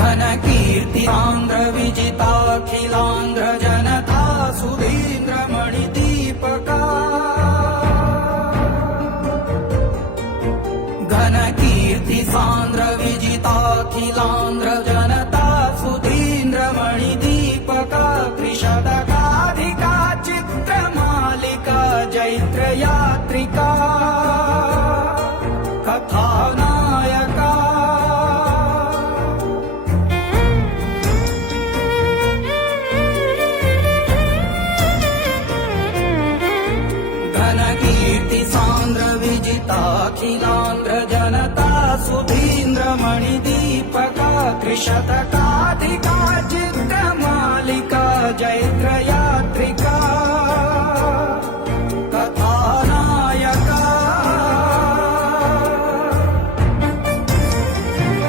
घनकीर्ति Andhra विजिताखिलांध्र Janata Sudhindra मणिदीपका घनकीर्ति सांद्र विजिताखिलांध्र Janata Sudhindra मणिदीपका त्रिशतकाधिका चित्रमालिका Jaitra यात्रिका कथानायका घनकीर्ति सांद्र विजिताखिलांध्र Janata Sudhindra मणिदीपका त्रिशतकाधिका चित्रमालिका Jaitra यात्रिका